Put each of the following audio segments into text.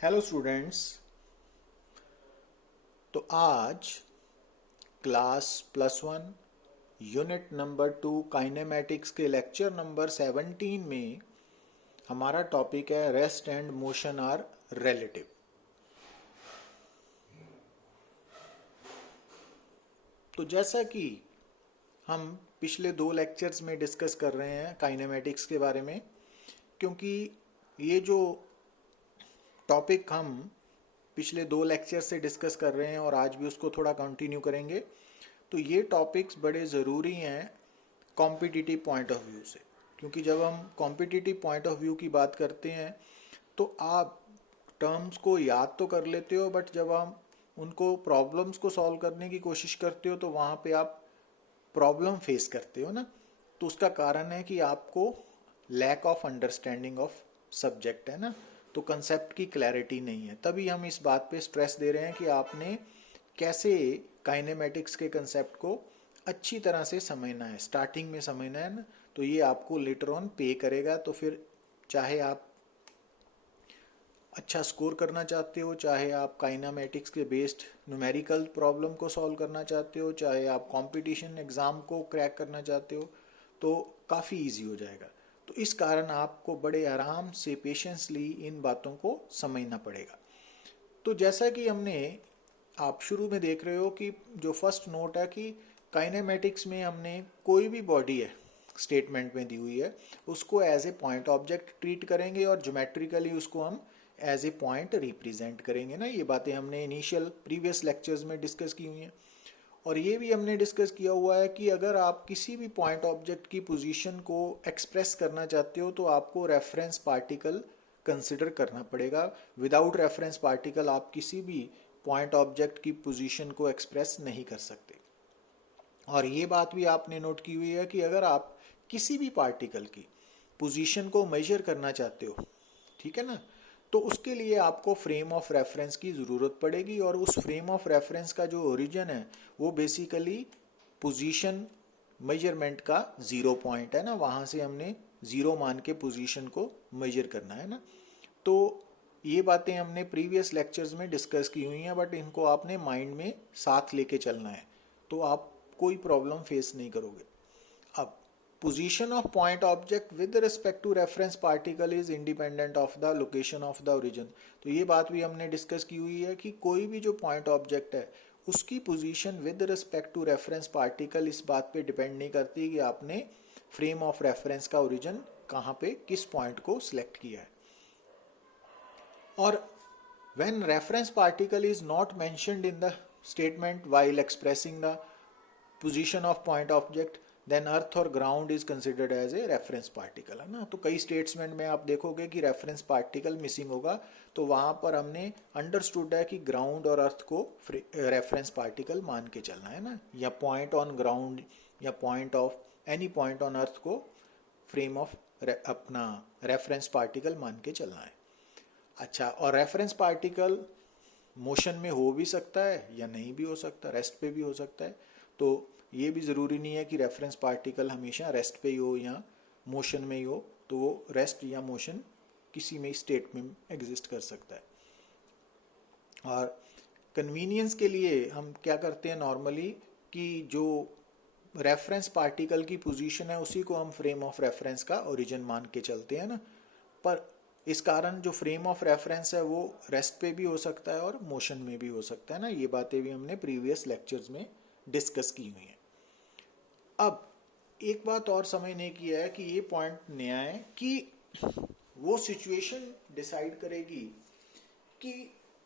Hello students. तो आज class +1 unit number 2 kinematics के लेक्चर नंबर 17 में हमारा टॉपिक है rest and motion are relative. तो जैसा कि हम पिछले 2 लेक्चर्स में डिस्कस कर रहे हैं काइनेमेटिक्स के बारे में, क्योंकि ये जो टॉपिक हम पिछले 2 लेक्चर से डिस्कस कर रहे हैं और आज भी उसको थोड़ा कंटिन्यू करेंगे, तो ये टॉपिक्स बड़े ज़रूरी हैं कॉम्पिटिटिव पॉइंट ऑफ व्यू से। क्योंकि जब हम कॉम्पिटिटिव पॉइंट ऑफ व्यू की बात करते हैं तो आप टर्म्स को याद तो कर लेते हो, बट जब हम उनको प्रॉब्लम्स को सॉल्व करने की कोशिश करते हो तो वहाँ पे आप प्रॉब्लम फेस करते हो ना। तो उसका कारण है कि आपको lack of understanding of subject है ना, तो कंसेप्ट की क्लैरिटी नहीं है। तभी हम इस बात पे स्ट्रेस दे रहे हैं कि आपने कैसे काइनेमेटिक्स के कंसेप्ट को अच्छी तरह से समझना है, स्टार्टिंग में समझना है ना। तो ये आपको लेटर ऑन पे करेगा। तो फिर चाहे आप अच्छा स्कोर करना चाहते हो, चाहे आप काइनामेटिक्स के बेस्ड न्यूमेरिकल प्रॉब्लम को सॉल्व करना चाहते हो, चाहे आप कंपटीशन एग्ज़ाम को क्रैक करना चाहते हो, तो काफ़ी इजी हो जाएगा। तो इस कारण आपको बड़े आराम से पेशेंसली इन बातों को समझना पड़ेगा। तो जैसा कि हमने, आप शुरू में देख रहे हो कि जो फर्स्ट नोट है कि काइनेमेटिक्स में हमने कोई भी बॉडी है स्टेटमेंट में दी हुई है उसको as a point object treat करेंगे और ज्योमेट्रिकली उसको हम एज ए पॉइंट रिप्रेजेंट करेंगे ना। ये बातें हमने इनिशियल प्रीवियस लेक्चर्स में डिस्कस की हुई हैं। और ये भी हमने डिस्कस किया हुआ है कि अगर आप किसी भी पॉइंट ऑब्जेक्ट की पोजीशन को एक्सप्रेस करना चाहते हो तो आपको रेफरेंस पार्टिकल कंसिडर करना पड़ेगा। विदाउट रेफरेंस पार्टिकल आप किसी भी पॉइंट ऑब्जेक्ट की पोजीशन को एक्सप्रेस नहीं कर सकते। और ये बात भी आपने नोट की हुई है कि अगर आप किसी भी पार्टिकल की पोजीशन को मेजर करना चाहते हो, ठीक है ना, तो उसके लिए आपको फ्रेम ऑफ रेफरेंस की ज़रूरत पड़ेगी। और उस फ्रेम ऑफ रेफरेंस का जो ओरिजिन है वो बेसिकली पोजीशन मेजरमेंट का 0 पॉइंट है ना, वहाँ से हमने 0 मान के पोजीशन को मेजर करना है ना। तो ये बातें हमने प्रीवियस लेक्चर्स में डिस्कस की हुई हैं, बट इनको आपने माइंड में साथ लेके चलना है, तो आप कोई प्रॉब्लम फेस नहीं करोगे। अब position of point object with respect to reference particle is independent of the location of the origin। तो ये बात भी हमने डिस्कस की हुई है कि कोई भी जो पॉइंट ऑब्जेक्ट है उसकी position with respect to reference particle इस बात पे डिपेंड नहीं करती कि आपने फ्रेम ऑफ रेफरेंस का ओरिजिन कहाँ पे किस पॉइंट को सिलेक्ट किया है। और when reference particle is not mentioned in the statement while expressing the position of point object, then earth और ground is considered as a reference particle है ना। तो कई स्टेटमेंट में आप देखोगे कि रेफरेंस पार्टिकल मिसिंग होगा, तो वहां पर हमने अंडरस्टूड है कि ग्राउंड और अर्थ को रेफरेंस पार्टिकल मान के चलना है ना, या पॉइंट ऑन ग्राउंड या point of any point on earth को फ्रेम ऑफ अपना रेफरेंस पार्टिकल मान के चलना है। अच्छा, और रेफरेंस पार्टिकल मोशन में हो भी सकता है या नहीं भी हो सकता, रेस्ट पे भी हो सकता है। तो ये भी ज़रूरी नहीं है कि रेफरेंस पार्टिकल हमेशा रेस्ट पे ही हो या मोशन में ही हो, तो वो रेस्ट या मोशन किसी में स्टेट में एग्जिस्ट कर सकता है। और कन्वीनियंस के लिए हम क्या करते हैं नॉर्मली कि जो रेफरेंस पार्टिकल की पोजीशन है उसी को हम फ्रेम ऑफ रेफरेंस का ओरिजिन मान के चलते हैं ना। पर इस कारण जो फ्रेम ऑफ रेफरेंस है वो रेस्ट पे भी हो सकता है और मोशन में भी हो सकता है ना। ये बातें भी हमने प्रीवियस लेक्चर्स में डिस्कस की हुई हैं। अब एक बात और समझने की है कि ये पॉइंट नया है कि वो सिचुएशन डिसाइड करेगी कि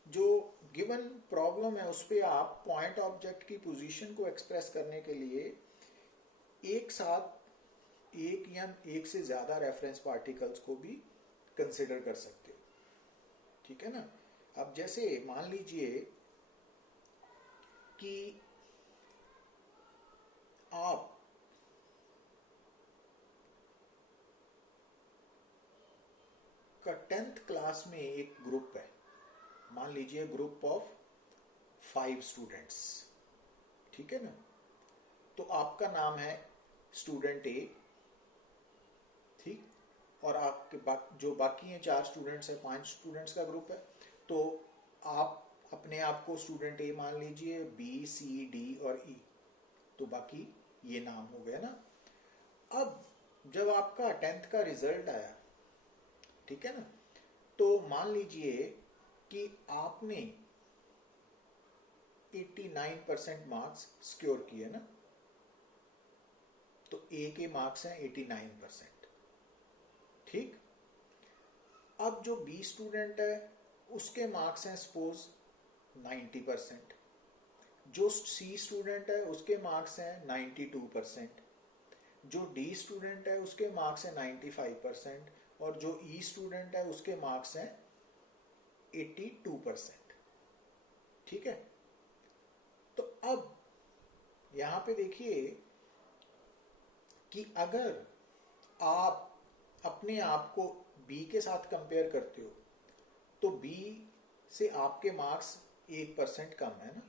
जो गिवन प्रॉब्लम है उस पर आप पॉइंट ऑब्जेक्ट की पोजीशन को एक्सप्रेस करने के लिए एक साथ एक या एक से ज़्यादा रेफरेंस पार्टिकल्स को भी कंसिडर कर सकते हो, ठीक है ना। अब जैसे मान लीजिए कि आप का 10th क्लास में एक ग्रुप है, मान लीजिए ग्रुप ऑफ 5 स्टूडेंट्स, ठीक है ना। तो आपका नाम है स्टूडेंट ए, ठीक, और आपके जो बाकी हैं 4 स्टूडेंट्स हैं, 5 स्टूडेंट्स का ग्रुप है। तो आप अपने आप को स्टूडेंट ए मान लीजिए, बी, सी, डी और ई, तो बाकी ये नाम हो गया ना। अब जब आपका 10th का रिजल्ट आया, ठीक है ना, तो मान लीजिए कि आपने 89% मार्क्स सिक्योर किए ना, तो ए के मार्क्स हैं 89%, ठीक। अब जो बी स्टूडेंट है उसके मार्क्स हैं सपोज 90%, जो सी स्टूडेंट है उसके मार्क्स हैं 92%, जो डी स्टूडेंट है उसके मार्क्स हैं 95%, और जो ई स्टूडेंट है उसके मार्क्स हैं 82%, ठीक है। तो अब यहां पे देखिए कि अगर आप अपने आप को बी के साथ कंपेयर करते हो तो बी से आपके मार्क्स 1% कम है ना,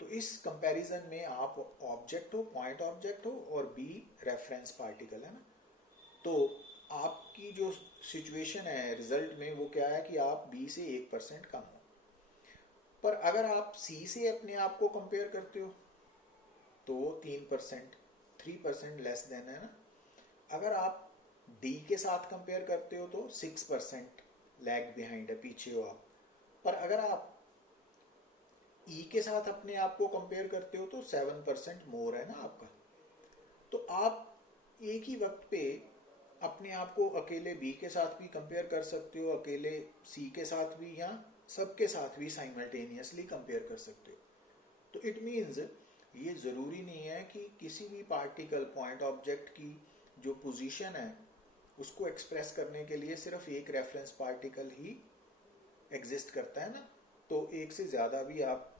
तो इस कंपैरिजन में आप ऑब्जेक्ट हो, पॉइंट ऑब्जेक्ट हो, और बी रेफरेंस पार्टिकल है ना, तो आपकी जो सिचुएशन है रिजल्ट में वो क्या है कि आप बी से 1% कम हो। पर अगर आप सी से अपने आप को कंपेयर करते हो तो वो 3% लेस देन है ना। अगर आप डी के साथ कंपेयर करते हो तो 6% लैग बिहाइंड है, पीछे हो आप। पर अगर आप ई के साथ अपने आप को कंपेयर करते हो तो 7% मोर है ना आपका। तो आप एक ही वक्त पे अपने आप को अकेले बी के साथ भी कंपेयर कर सकते हो, अकेले सी के साथ भी, या सबके साथ भी साइमल्टेनियसली कंपेयर कर सकते हो। तो इट मीन्स ये ज़रूरी नहीं है कि किसी भी पार्टिकल, पॉइंट ऑब्जेक्ट की जो पोजीशन है उसको एक्सप्रेस करने के लिए सिर्फ एक रेफरेंस पार्टिकल ही एग्जिस्ट करता है ना, तो एक से ज़्यादा भी आप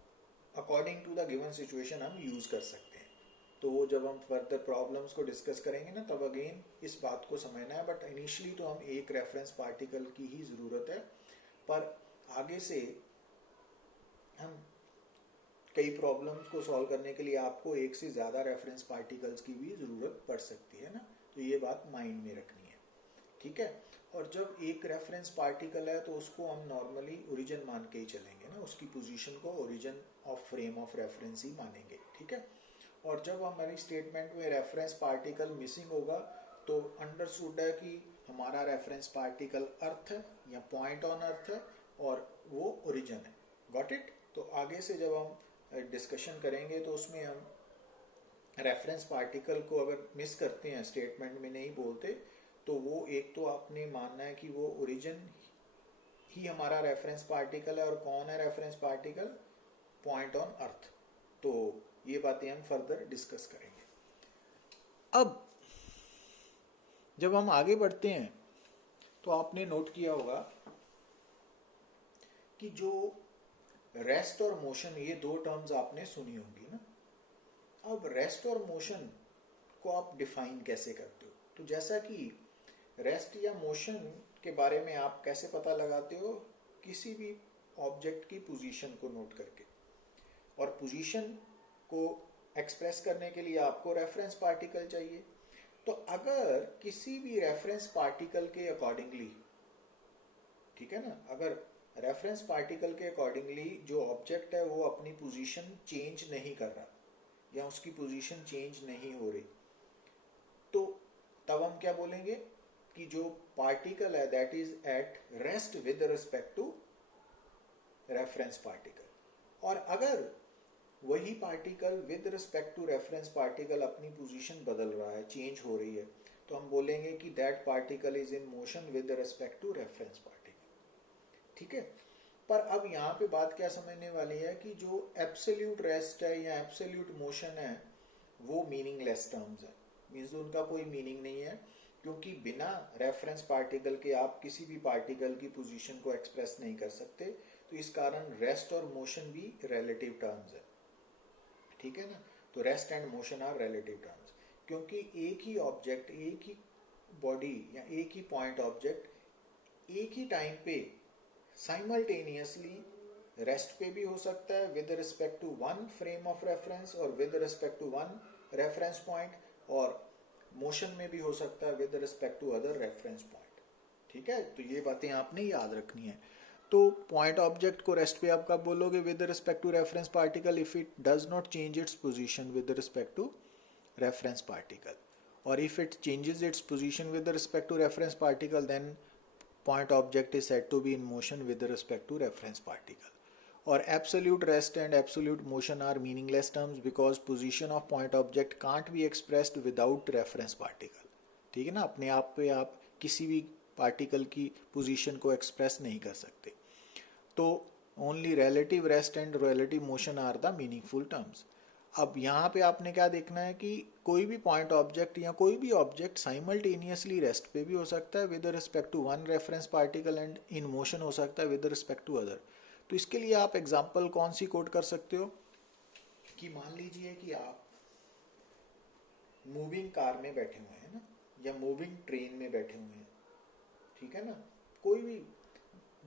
according to the given situation हम यूज़ कर सकते हैं। तो वो जब हम फर्दर प्रॉब्लम्स को डिस्कस करेंगे ना, तब अगेन इस बात को समझना है। बट इनिशियली तो हम एक रेफरेंस पार्टिकल की ही ज़रूरत है, पर आगे से हम कई प्रॉब्लम्स को सॉल्व करने के लिए आपको एक से ज़्यादा रेफरेंस पार्टिकल्स की भी ज़रूरत पड़ सकती है ना, तो ये बात माइंड में रखनी है, ठीक है। और जब एक रेफरेंस पार्टिकल है तो उसको हम नॉर्मली ओरिजिन मान के ही चलेंगे ना, उसकी पोजीशन को origin of frame of reference ही मानेंगे, ठीक है। और जब हमारी स्टेटमेंट में रेफरेंस पार्टिकल मिसिंग होगा तो अंडरस्टूड है कि हमारा रेफरेंस पार्टिकल अर्थ है या पॉइंट ऑन अर्थ है और वो ओरिजिन है। Got it. तो आगे से जब हम डिस्कशन करेंगे तो उसमें हम रेफरेंस पार्टिकल को अगर मिस करते हैं, स्टेटमेंट में नहीं बोलते, तो वो एक तो आपने मानना है कि वो ओरिजिन ही हमारा रेफरेंस पार्टिकल है, और कौन है reference particle? Point on earth. तो ये बातें हम फर्दर डिस्कस करेंगे। अब जब हम आगे बढ़ते हैं तो आपने नोट किया होगा कि जो रेस्ट और मोशन, ये दो टर्म्स आपने सुनी होंगी ना। अब रेस्ट और मोशन को आप डिफाइन कैसे करते हो? तो जैसा कि रेस्ट या मोशन के बारे में आप कैसे पता लगाते हो? किसी भी ऑब्जेक्ट की पोजीशन को नोट करके, और पोजीशन को एक्सप्रेस करने के लिए आपको रेफरेंस पार्टिकल चाहिए। तो अगर किसी भी रेफरेंस पार्टिकल के अकॉर्डिंगली, ठीक है ना, अगर रेफरेंस पार्टिकल के अकॉर्डिंगली जो ऑब्जेक्ट है वो अपनी पोजीशन चेंज नहीं कर रहा या उसकी पोजीशन चेंज नहीं हो रही, तो तब हम क्या बोलेंगे कि जो पार्टिकल है that is at rest with respect to reference particle. और अगर वही particle with respect to reference particle अपनी पोजीशन बदल रहा है, चेंज हो रही है, तो हम बोलेंगे कि that particle is in motion with respect to reference particle, ठीक है। पर अब यहाँ पे बात क्या समझने वाली है कि जो एब्सोल्यूट रेस्ट है या एब्सोल्यूट मोशन है वो मीनिंगलेस टर्म्स है, मीन्स उनका कोई मीनिंग नहीं है, क्योंकि बिना रेफरेंस पार्टिकल के आप किसी भी पार्टिकल की पोजीशन को एक्सप्रेस नहीं कर सकते। तो इस कारण रेस्ट और मोशन भी रिलेटिव टर्म्स है, ठीक है ना। तो rest and motion are relative terms, क्योंकि एक ही ऑब्जेक्ट, एक ही बॉडी या एक ही पॉइंट ऑब्जेक्ट एक ही टाइम पे साइमल्टेनियसली रेस्ट पे भी हो सकता है with respect to one frame of reference और with respect to one reference point, और मोशन में भी हो सकता है with respect to other reference point, ठीक है। तो ये बातें आपने याद रखनी है। तो पॉइंट ऑब्जेक्ट को रेस्ट पे आप कब बोलोगे? With respect to reference particle if it does not change its position with respect to reference particle, or if it changes its position with respect to reference particle, then point object is said to be in motion with respect to reference particle. Or absolute rest and absolute motion are meaningless terms because position of point object can't be expressed without reference particle. ठीक है ना, अपने आप पे आप किसी भी particle की पोजीशन को एक्सप्रेस नहीं कर सकते. तो only relative rest and relative motion are the meaningful terms. अब यहाँ पे आपने क्या देखना है कि कोई भी पॉइंट ऑब्जेक्ट या कोई भी ऑब्जेक्ट साइमल्टेनियसली रेस्ट पे भी हो सकता है with respect to one reference particle and in motion हो सकता है विद रिस्पेक्ट टू अदर. तो इसके लिए आप एग्जांपल कौन सी कोट कर सकते हो कि मान लीजिए कि आप मूविंग कार में बैठे हुए हैं ना, या मूविंग ट्रेन में बैठे हुए हैं, ठीक है ना, कोई भी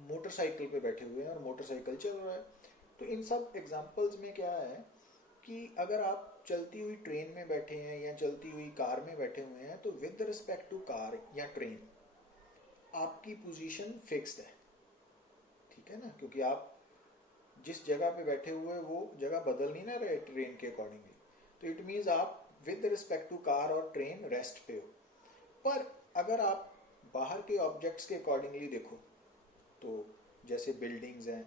मोटरसाइकिल पे बैठे हुए हैं और मोटरसाइकिल चल रहा है. तो इन सब एग्जांपल्स में क्या है कि अगर आप चलती हुई ट्रेन में बैठे हैं या चलती हुई कार में बैठे हुए हैं तो विद रिस्पेक्ट टू कार या ट्रेन आपकी पोजीशन फिक्स्ड है, ठीक है ना, क्योंकि आप जिस जगह पे बैठे हुए वो जगह बदल नहीं ना रहे ट्रेन के अकॉर्डिंगली. तो इट मीन्स आप विद रिस्पेक्ट टू कार और ट्रेन रेस्ट पे हो. पर अगर आप बाहर के ऑब्जेक्ट्स के अकॉर्डिंगली देखो तो जैसे बिल्डिंग्स हैं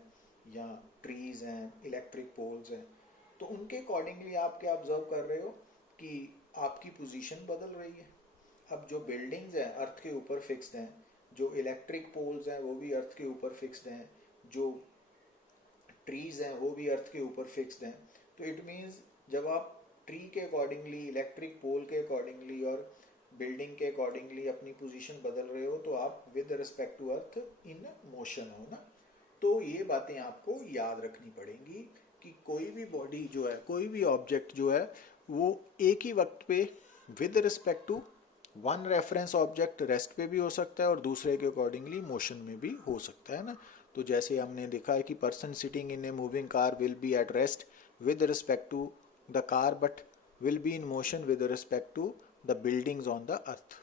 या ट्रीज हैं, इलेक्ट्रिक पोल्स हैं, तो उनके अकॉर्डिंगली आप क्या ऑब्जर्व कर रहे हो कि आपकी पोजीशन बदल रही है. अब जो बिल्डिंग्स हैं अर्थ के ऊपर फिक्स्ड हैं, जो इलेक्ट्रिक पोल्स हैं वो भी अर्थ के ऊपर फिक्स्ड हैं, जो ट्रीज हैं वो भी अर्थ के ऊपर फिक्स्ड हैं. तो इट मीन्स जब आप ट्री के अकॉर्डिंगली, इलेक्ट्रिक पोल के अकॉर्डिंगली और बिल्डिंग के अकॉर्डिंगली अपनी पोजीशन बदल रहे हो तो आप with respect to earth in motion हो ना. तो ये बातें आपको याद रखनी पड़ेंगी कि कोई भी बॉडी जो है, कोई भी ऑब्जेक्ट जो है वो एक ही वक्त पे with respect to one reference object rest पे भी हो सकता है और दूसरे के अकॉर्डिंगली मोशन में भी हो सकता है ना. तो जैसे हमने देखा है कि person sitting in a moving car will be at rest with respect to the car but will be in motion with respect to the buildings on the earth.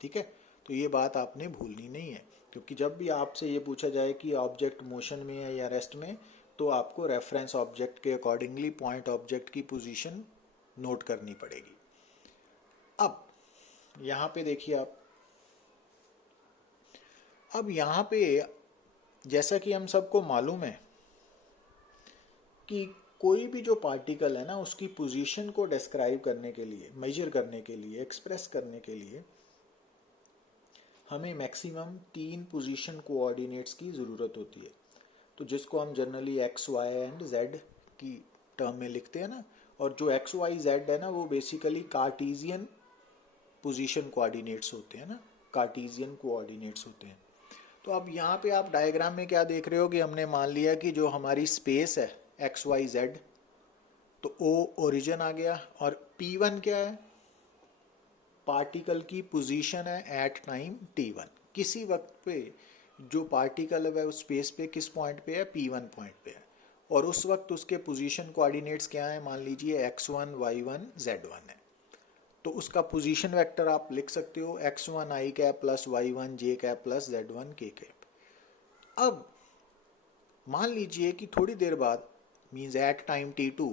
ठीक है, तो ये बात आपने भूलनी नहीं है, क्योंकि जब भी आपसे ये पूछा जाए कि ऑब्जेक्ट मोशन में है या रेस्ट में, तो आपको रेफरेंस ऑब्जेक्ट के अकॉर्डिंगली पॉइंट ऑब्जेक्ट की पोजीशन नोट करनी पड़ेगी. अब यहाँ पे देखिए आप, अब यहाँ पे जैसा कि हम सबको मालूम है कि कोई भी जो पार्टिकल है ना उसकी पोजीशन को डिस्क्राइब करने के लिए, मेजर करने के लिए, एक्सप्रेस करने के लिए हमें मैक्सिमम 3 पोजीशन कोऑर्डिनेट्स की ज़रूरत होती है. तो जिसको हम generally X, Y and Z की टर्म में लिखते हैं ना, और जो एक्स, वाई, जेड है ना वो बेसिकली कार्टीजियन पोजीशन कोऑर्डिनेट्स होते हैं ना, कार्टीजियन कोऑर्डिनेट्स होते हैं. तो अब यहाँ पे आप डायग्राम में क्या देख रहे हो कि हमने मान लिया कि जो हमारी स्पेस है एक्स, वाई, जेड, तो ओ ओरिजिन आ गया और P1 क्या है? पार्टिकल की पोजीशन है एट टाइम T1. किसी वक्त पे जो पार्टिकल है उस स्पेस पे किस पॉइंट पे है? P1 पॉइंट पे है. और उस वक्त उसके पोजीशन कोऑर्डिनेट्स क्या है? मान लीजिए x1, y1, z1 है. तो उसका पोजीशन वेक्टर आप लिख सकते हो x1 i cap plus y1 j cap plus z1 k cap. अब मान लीजिए कि थोड़ी देर बाद मीन्स एट टाइम T2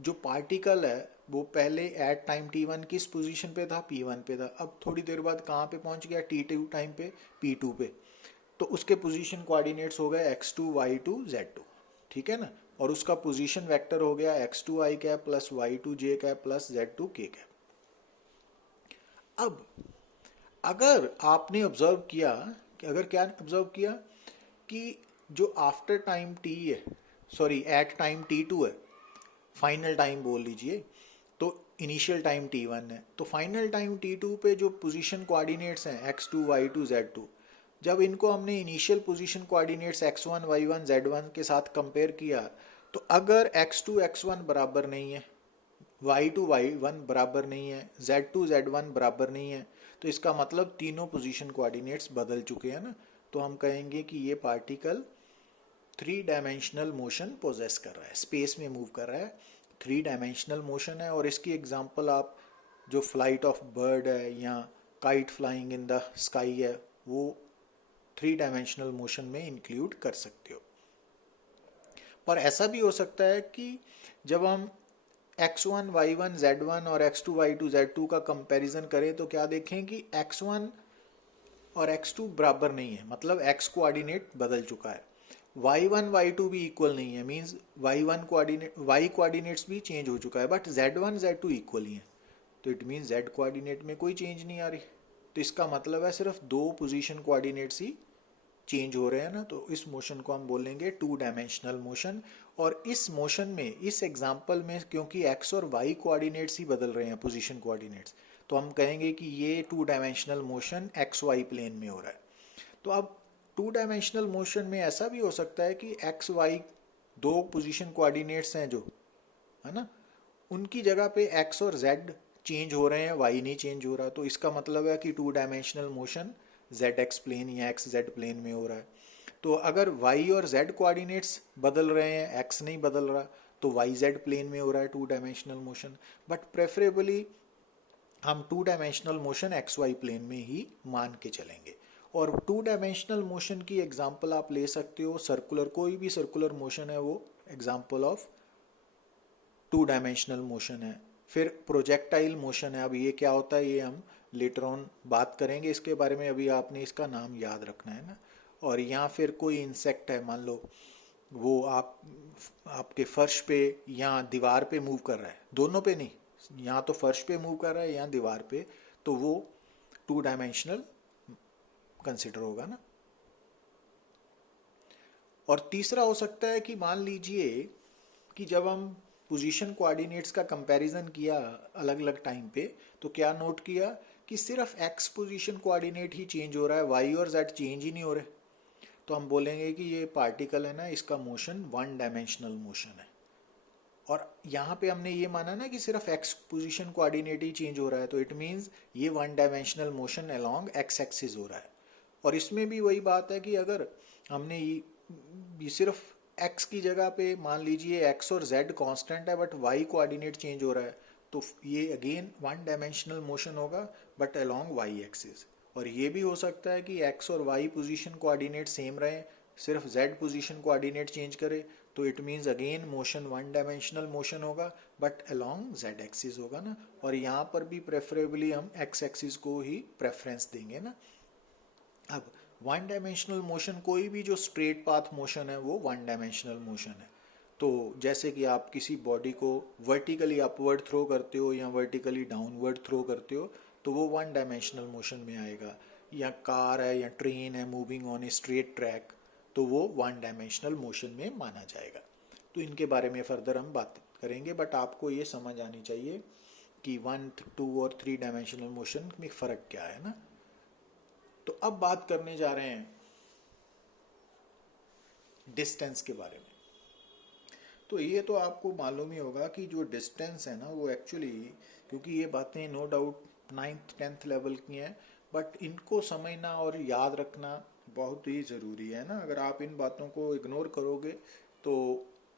जो पार्टिकल है वो पहले एट टाइम T1 किस पोजीशन पे था? P1 पे था. अब थोड़ी देर बाद कहाँ पे पहुँच गया? T2 टाइम पे P2 पे. तो उसके पोजीशन कोऑर्डिनेट्स हो गए x2, y2, z2. ठीक है ना, और उसका पोजीशन वेक्टर हो गया x2 i cap plus y2 j cap plus z2 k cap. अब अगर आपने ऑब्जर्व किया कि अगर क्या ऑब्जर्व किया कि जो आफ्टर टाइम t है, सॉरी एट टाइम T2 है, फाइनल टाइम बोल लीजिए, तो इनिशियल टाइम T1 है, तो फाइनल टाइम T2 पे जो पोजीशन कोऑर्डिनेट्स हैं x2, y2, z2, जब इनको हमने initial position coordinates x1, y1, z1 के साथ कंपेयर किया, तो अगर x2, x1 बराबर नहीं है, y2, y1 बराबर नहीं है, z2, z1 बराबर नहीं है, तो इसका मतलब तीनों पोजीशन कोऑर्डिनेट्स बदल चुके हैं ना. तो हम कहेंगे कि ये पार्टिकल 3 डायमेंशनल मोशन पोजेस कर रहा है, स्पेस में मूव कर रहा है, 3 डायमेंशनल मोशन है. और इसकी एग्जांपल आप जो फ्लाइट ऑफ बर्ड है या kite flying in the sky है वो थ्री डायमेंशनल मोशन में इंक्लूड कर सकते हो। पर ऐसा भी हो सकता है कि जब हम x1 y1 z1 और x2 y2 z2 का कंपैरिजन करें तो क्या देखें कि x1 और x2 बराबर नहीं है, मतलब x कोऑर्डिनेट बदल चुका है। y1 y2 भी इक्वल नहीं है, means y1 coordinate y coordinates भी चेंज हो चुका है, बट z1 z2 इक्वल ही है, तो इट मींस z कोऑर्डिनेट में कोई चेंज नहीं आ रही। तो इसका मतलब है सिर्फ दो पोजीशन कोऑर्डिनेट्स ही चेंज हो रहे हैं ना, तो इस मोशन को हम बोलेंगे टू डायमेंशनल मोशन। और इस मोशन में, इस एग्जांपल में, क्योंकि x और y कोऑर्डिनेट्स ही बदल रहे हैं, पोजीशन कोऑर्डिनेट्स, तो हम कहेंगे कि ये two dimensional motion x Y plane में हो रहा है। तो अब टू डायमेंशनल मोशन में ऐसा भी हो सकता है कि एक्स वाई दो पोजीशन कोऑर्डिनेट्स हैं जो, है ना, उनकी जगह पे एक्स और जेड चेंज हो रहे हैं, वाई नहीं चेंज हो रहा। तो इसका मतलब है कि two dimensional motion Z X plane या एक्स जेड प्लेन में हो रहा है। तो अगर वाई और जेड कोऑर्डिनेट्स बदल रहे हैं, एक्स नहीं बदल रहा, तो वाई जेड प्लेन में हो रहा है two dimensional motion. But preferably हम two dimensional motion x Y plane में ही मान के चलेंगे। और टू डायमेंशनल मोशन की एग्जांपल आप ले सकते हो सर्कुलर, कोई भी सर्कुलर मोशन है वो example of to dimensional motion है। फिर प्रोजेक्टाइल मोशन है, अब ये क्या होता है ये हम लेटर ऑन बात करेंगे इसके बारे में, अभी आपने इसका नाम याद रखना है ना। और या फिर कोई इंसेक्ट है, मान लो वो आपके फर्श पे या दीवार पे मूव कर रहा है, दोनों पे नहीं, या तो फर्श पे मूव कर रहा है या दीवार पे, तो वो टू डायमेंशनल कंसिडर होगा ना। और तीसरा हो सकता है कि मान लीजिए कि जब हम पोजीशन कोऑर्डिनेट्स का कंपैरिजन किया अलग अलग टाइम पे, तो क्या नोट किया कि सिर्फ एक्स पोजीशन कोऑर्डिनेट ही चेंज हो रहा है, वाई और जेड चेंज ही नहीं हो रहे। तो हम बोलेंगे कि ये पार्टिकल है ना, इसका मोशन वन डायमेंशनल मोशन है। और यहाँ पे हमने ये माना ना कि सिर्फ एक्स पोजीशन कोऑर्डिनेट ही चेंज हो रहा है, तो इट मीन्स ये one dimensional motion along x axis हो रहा है। और इसमें भी वही बात है कि अगर हमने ये सिर्फ एक्स की जगह पे मान लीजिए एक्स और जेड कांस्टेंट है बट वाई कोऑर्डिनेट चेंज हो रहा है, तो ये अगेन वन डायमेंशनल मोशन होगा बट अलोंग वाई एक्सिस। और ये भी हो सकता है कि एक्स और वाई पोजीशन कोऑर्डिनेट सेम रहे, सिर्फ जेड पोजीशन कोऑर्डिनेट चेंज करे, तो it means again motion one dimensional motion होगा बट अलोंग जेड एक्सिस होगा ना। और यहाँ पर भी प्रेफरेबली हम एक्स एक्सिस को ही प्रेफरेंस देंगे ना। अब वन डायमेंशनल मोशन, कोई भी जो स्ट्रेट पाथ मोशन है वो वन डायमेंशनल मोशन है। तो जैसे कि आप किसी बॉडी को वर्टिकली अपवर्ड थ्रो करते हो या वर्टिकली डाउनवर्ड थ्रो करते हो, तो वो वन डायमेंशनल मोशन में आएगा। या कार है या ट्रेन है moving on a straight track, तो वो वन डायमेंशनल मोशन में माना जाएगा। तो इनके बारे में फर्दर हम बात करेंगे, बट आपको ये समझ आनी चाहिए कि वन, टू और थ्री डायमेंशनल मोशन में फ़र्क क्या है ना। तो अब बात करने जा रहे हैं डिस्टेंस के बारे में। तो ये तो आपको मालूम ही होगा कि जो डिस्टेंस है ना वो एक्चुअली, क्योंकि ये बातें no doubt 9th 10th level की हैं, बट इनको समझना और याद रखना बहुत ही ज़रूरी है ना। अगर आप इन बातों को इग्नोर करोगे तो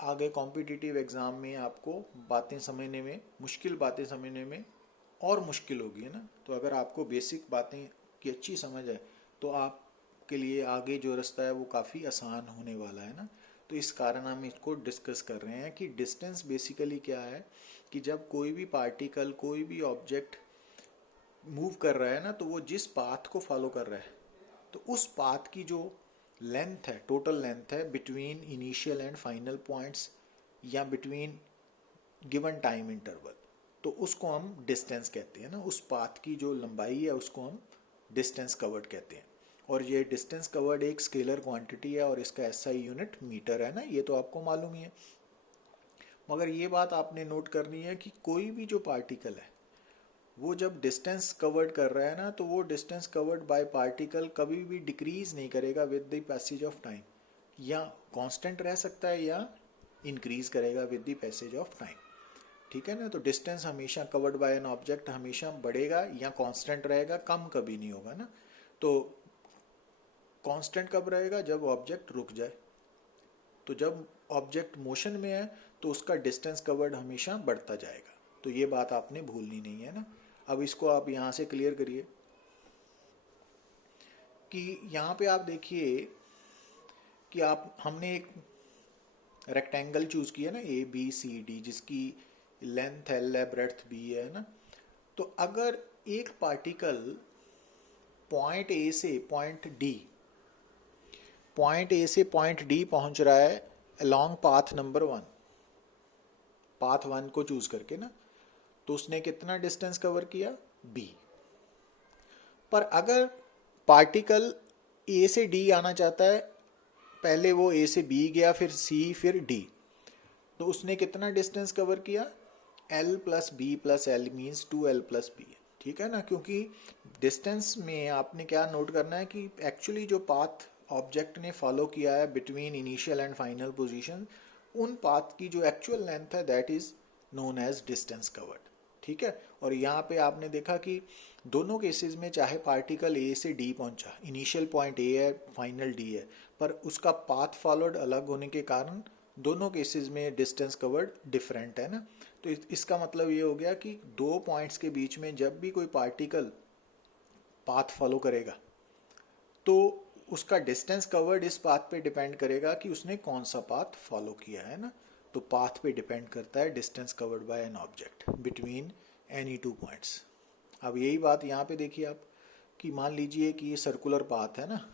आगे कॉम्पिटिटिव एग्ज़ाम में आपको बातें समझने में, मुश्किल बातें समझने में और मुश्किल होगी, है ना। तो अगर आपको बेसिक बातें की अच्छी समझ है तो आपके लिए आगे जो रास्ता है वो काफ़ी आसान होने वाला है ना। तो इस कारण हम इसको डिस्कस कर रहे हैं कि डिस्टेंस बेसिकली क्या है, कि जब कोई भी पार्टिकल, कोई भी ऑब्जेक्ट मूव कर रहा है ना, तो वो जिस पाथ को फॉलो कर रहा है, तो उस पाथ की जो लेंथ है, टोटल लेंथ है between initial and final points या बिटवीन गिवन टाइम इंटरवल, तो उसको हम डिस्टेंस कहते हैं ना। उस पाथ की जो लंबाई है उसको हम डिस्टेंस कवर्ड कहते हैं। और ये डिस्टेंस कवर्ड एक स्केलर क्वांटिटी है और इसका एसआई यूनिट मीटर है ना, ये तो आपको मालूम ही है। मगर ये बात आपने नोट करनी है कि कोई भी जो पार्टिकल है वो जब डिस्टेंस कवर्ड कर रहा है ना, तो वो डिस्टेंस कवर्ड बाय पार्टिकल कभी भी डिक्रीज नहीं करेगा with the passage of time, या कांस्टेंट रह सकता है या इंक्रीज करेगा with the passage of time, ठीक है ना। तो डिस्टेंस हमेशा कवर्ड बाय एन ऑब्जेक्ट हमेशा बढ़ेगा या कांस्टेंट रहेगा, कम कभी नहीं होगा ना। तो कांस्टेंट कब रहेगा, जब ऑब्जेक्ट रुक जाए। तो जब ऑब्जेक्ट मोशन में है तो उसका डिस्टेंस कवर्ड हमेशा बढ़ता जाएगा। तो ये बात आपने भूलनी नहीं है ना। अब इसको आप यहाँ से क्लियर करिए कि यहाँ पे आप देखिए कि हमने एक रेक्टेंगल चूज किया ना ABCD, जिसकी लेंथ L है, ब्रेड्थ B है ना। तो अगर एक पार्टिकल पॉइंट A से पॉइंट D पहुंच रहा है अलोंग पाथ नंबर 1, पाथ 1 को चूज करके ना, तो उसने कितना डिस्टेंस कवर किया? B। पर अगर पार्टिकल A से D आना चाहता है, पहले वो A से B गया, फिर C, फिर D, तो उसने कितना डिस्टेंस कवर किया? L plus B plus L means 2L plus B। ठीक है ना, क्योंकि डिस्टेंस में आपने क्या नोट करना है कि एक्चुअली जो पाथ ऑब्जेक्ट ने फॉलो किया है between initial and final position, उन पाथ की जो एक्चुअल लेंथ है that is known as distance covered. ठीक है, और यहाँ पे आपने देखा कि दोनों केसेस में चाहे पार्टिकल A से D पहुंचा, इनिशियल पॉइंट A है, फाइनल D है, पर उसका पाथ फॉलोड अलग होने के कारण दोनों केसेस में डिस्टेंस कवर्ड डिफरेंट है ना। तो इसका मतलब ये हो गया कि दो पॉइंट्स के बीच में जब भी कोई पार्टिकल पाथ फॉलो करेगा तो उसका डिस्टेंस कवर्ड इस पाथ पे डिपेंड करेगा कि उसने कौन सा पाथ फॉलो किया है ना। तो पाथ पे डिपेंड करता है distance covered by an object between any two points. अब यही बात यहाँ पे देखिए आप कि मान लीजिए कि ये सर्कुलर पाथ है ना,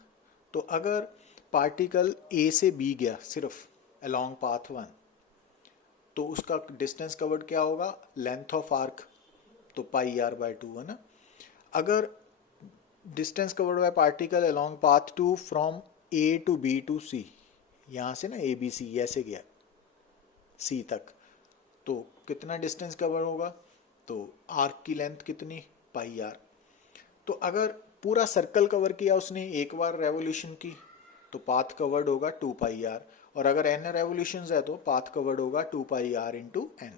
तो अगर पार्टिकल A से B गया सिर्फ अलोंग पाथ 1, तो उसका डिस्टेंस कवर्ड क्या होगा? लेंथ ऑफ आर्क, तो पाई r बाय 2 है ना। अगर distance covered by particle along path 2 from A to B to C, यहाँ से ना ABC ऐसे गया C तक, तो कितना डिस्टेंस कवर होगा? तो आर्क की लेंथ कितनी? पाई r। तो अगर पूरा सर्कल कवर किया उसने एक बार रेवोल्यूशन की, तो पाथ कवर्ड होगा 2 पाई r, और अगर n रेवोल्यूशंस है तो पाथ कवर्ड होगा 2 पाई r इंटू n।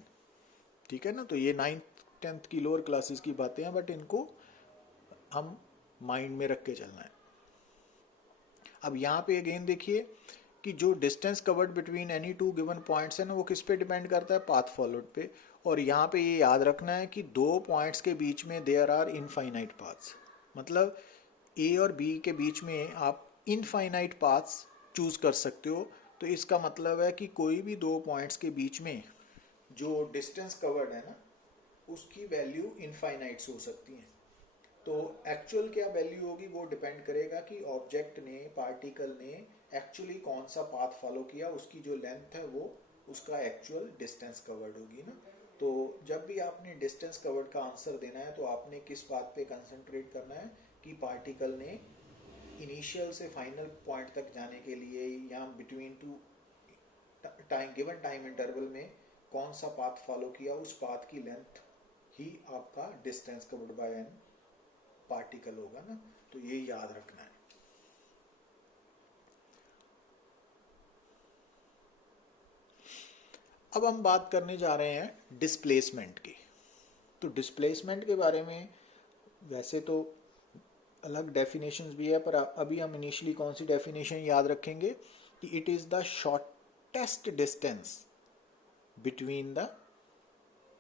ठीक है ना, तो ये 9th 10th की लोअर क्लासेस की बातें हैं, बट इनको हम माइंड में रख के चलना है। अब यहाँ पे अगेन देखिए कि जो distance covered between any two given points है ना, वो किस पे डिपेंड करता है? पाथ फॉलोड पे। और यहाँ पे ये याद रखना है कि दो पॉइंट्स के बीच में देयर आर इनफाइनाइट पाथ्स, मतलब A और B के बीच में आप इनफाइनाइट पाथ्स चूज कर सकते हो। तो इसका मतलब है कि कोई भी दो पॉइंट्स के बीच में जो डिस्टेंस कवर्ड है ना, उसकी वैल्यू इनफाइनाइट्स हो सकती है। तो एक्चुअल क्या वैल्यू होगी वो डिपेंड करेगा कि ऑब्जेक्ट ने, पार्टिकल ने एक्चुअली कौन सा पाथ फॉलो किया, उसकी जो लेंथ है वो उसका एक्चुअल डिस्टेंस कवर्ड होगी ना। तो जब भी आपने डिस्टेंस कवर्ड का आंसर देना है तो आपने किस बात पे कंसंट्रेट करना है कि पार्टिकल ने इनिशियल से फाइनल पॉइंट तक जाने के लिए या between two given time interval में कौन सा पाथ फॉलो किया, उस पाथ की लेंथ ही आपका distance covered by an particle होगा ना। तो ये याद रखना है। अब हम बात करने जा रहे हैं डिस्प्लेसमेंट की। तो डिस्प्लेसमेंट के बारे में वैसे तो अलग डेफिनेशंस भी है, पर अभी हम इनिशियली कौन सी डेफिनेशन याद रखेंगे कि it is the shortest distance between the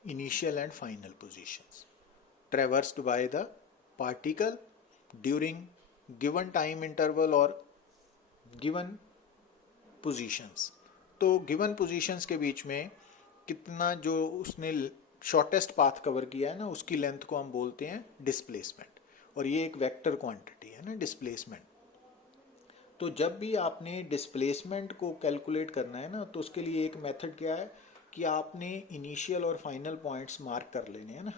initial and final positions traversed by the particle during given time interval और गिवन पोजीशंस। तो गिवन पोजीशंस के बीच में कितना जो उसने शॉर्टेस्ट पाथ कवर किया है ना, उसकी लेंथ को हम बोलते हैं डिस्प्लेसमेंट। और ये एक वेक्टर क्वांटिटी है ना डिस्प्लेसमेंट। तो जब भी आपने डिस्प्लेसमेंट को कैलकुलेट करना है ना, तो उसके लिए एक मेथड क्या है कि आपने इनिशियल और फाइनल पॉइंट्स मार्क कर लेने हैं ना।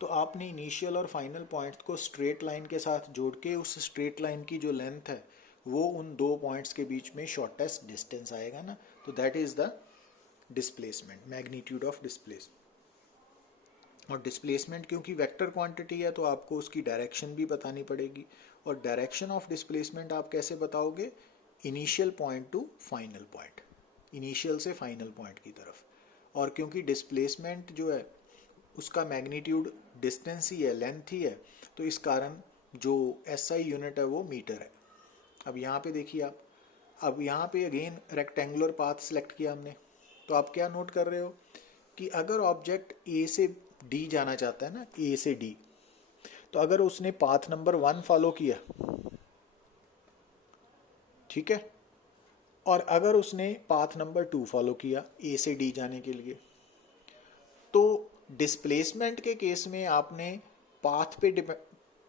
तो आपने इनिशियल और फाइनल पॉइंट्स को स्ट्रेट लाइन के साथ जोड़ के उस स्ट्रेट लाइन की जो लेंथ है वो उन दो पॉइंट्स के बीच में शॉर्टेस्ट डिस्टेंस आएगा ना। तो that is the displacement, magnitude of displacement. और डिस्प्लेसमेंट क्योंकि वेक्टर क्वांटिटी है तो आपको उसकी डायरेक्शन भी बतानी पड़ेगी। और डायरेक्शन ऑफ डिस्प्लेसमेंट आप कैसे बताओगे? Initial point two final point, initial से फाइनल पॉइंट की तरफ। और क्योंकि डिस्प्लेसमेंट जो है उसका मैग्नीट्यूड डिस्टेंस ही है, लेंथ ही है, तो इस कारण जो SI यूनिट है वो मीटर है। अब यहाँ पे देखिए आप, अब यहाँ पे अगेन रेक्टेंगुलर पाथ सेलेक्ट किया हमने, तो आप क्या नोट कर रहे हो कि अगर ऑब्जेक्ट A से D जाना चाहता है ना, A से D, तो अगर उसने पाथ नंबर 1 फॉलो किया ठीक है। और अगर उसने पाथ नंबर 2 फॉलो किया ए से डी जाने के लिए, तो डिस्प्लेसमेंट के केस में आपने पाथ पे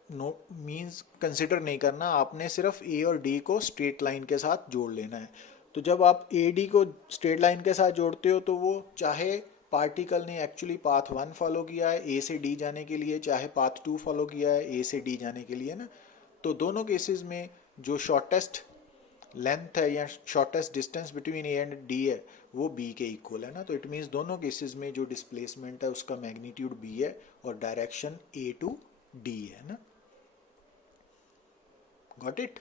मींस कंसिडर नहीं करना, आपने सिर्फ ए और डी को स्ट्रेट लाइन के साथ जोड़ लेना है। तो जब आप ए डी को स्ट्रेट लाइन के साथ जोड़ते हो तो वो चाहे पार्टिकल ने एक्चुअली पाथ 1 फॉलो किया है ए से डी जाने के लिए, चाहे पाथ 2 फॉलो किया है ए से डी जाने के लिए ना, तो दोनों केसेस में जो शॉर्टेस्ट लेंथ है या shortest distance between A and D है वो बी के इक्वल है ना। तो इट मीन्स दोनों केसेस में जो डिस्प्लेसमेंट है उसका मैग्नीट्यूड बी है और डायरेक्शन ए टू डी है ना। Got it.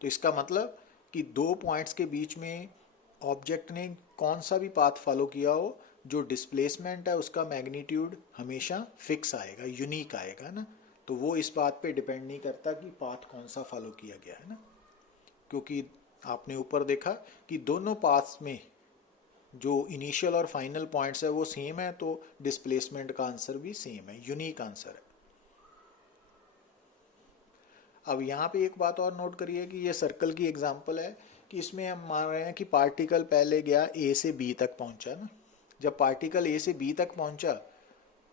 तो इसका मतलब कि दो पॉइंट्स के बीच में ऑब्जेक्ट ने कौन सा भी पाथ फॉलो किया हो, जो डिस्प्लेसमेंट है उसका मैग्नीट्यूड हमेशा फिक्स आएगा, यूनिक आएगा ना। तो वो इस बात पे डिपेंड नहीं करता कि पाथ कौन सा फॉलो किया गया है ना, क्योंकि आपने ऊपर देखा कि दोनों पाथ्स में जो इनिशियल और फाइनल पॉइंट्स है वो सेम है, तो डिस्प्लेसमेंट का आंसर भी सेम है, यूनिक आंसर है। अब यहाँ पे एक बात और नोट करिए कि ये सर्कल की एग्जांपल है कि इसमें हम मान रहे हैं कि पार्टिकल पहले गया ए से बी तक पहुंचा ना। जब पार्टिकल ए से बी तक पहुंचा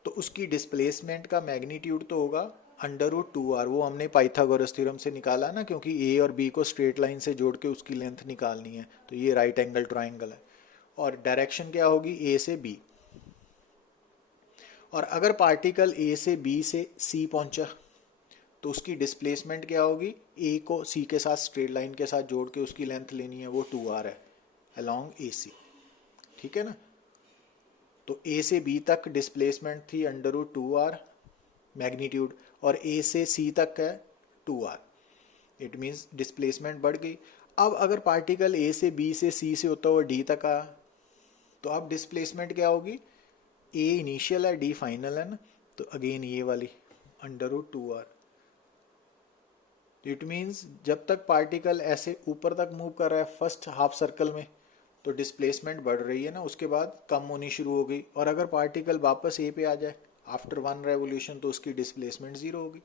तो उसकी डिस्प्लेसमेंट का मैग्नीट्यूड तो होगा √2r, वो हमने पाइथागोरस थ्योरम से निकाला ना, क्योंकि ए और बी को स्ट्रेट लाइन से जोड़ के उसकी लेंथ निकालनी है, तो ये राइट एंगल ट्राइंगल है। और डायरेक्शन क्या होगी, ए से बी। और अगर पार्टिकल ए से बी से सी पहुंचा तो उसकी डिस्प्लेसमेंट क्या होगी, ए को सी के साथ स्ट्रेट लाइन के साथ जोड़ के उसकी लेंथ लेनी है, वो 2r है अलोंग ए सी, ठीक है ना। तो ए से बी तक डिस्प्लेसमेंट थी √2r मैग्नीट्यूड, और ए से सी तक है 2r, इट मीन्स डिस्प्लेसमेंट बढ़ गई। अब अगर पार्टिकल ए से बी से सी से होता हुआ डी तक आया तो अब डिस्प्लेसमेंट क्या होगी, ए इनिशियल है डी फाइनल है ना, तो अगेन ये वाली √2r। इट मीन्स जब तक पार्टिकल ऐसे ऊपर तक मूव कर रहा है फर्स्ट हाफ सर्कल में तो डिस्प्लेसमेंट बढ़ रही है ना, उसके बाद कम होनी शुरू हो गई। और अगर पार्टिकल वापस ए पे आ जाए आफ्टर 1 रेवोल्यूशन तो उसकी डिस्प्लेसमेंट 0 होगी।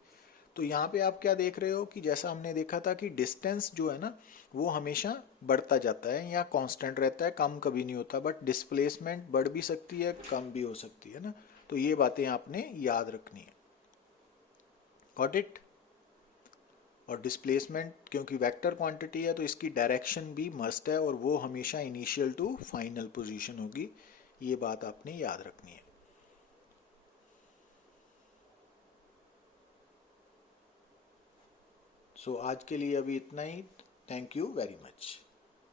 तो यहाँ पे आप क्या देख रहे हो कि जैसा हमने देखा था कि डिस्टेंस जो है ना वो हमेशा बढ़ता जाता है या कांस्टेंट रहता है, कम कभी नहीं होता, बट डिस्प्लेसमेंट बढ़ भी सकती है कम भी हो सकती है ना। तो ये बातें आपने याद रखनी है। Got it. और डिस्प्लेसमेंट क्योंकि वेक्टर क्वांटिटी है तो इसकी डायरेक्शन भी मस्ट है और वो हमेशा इनिशियल टू फाइनल पोजीशन होगी, ये बात आपने याद रखनी है। सो आज के लिए अभी इतना ही। Thank you very much.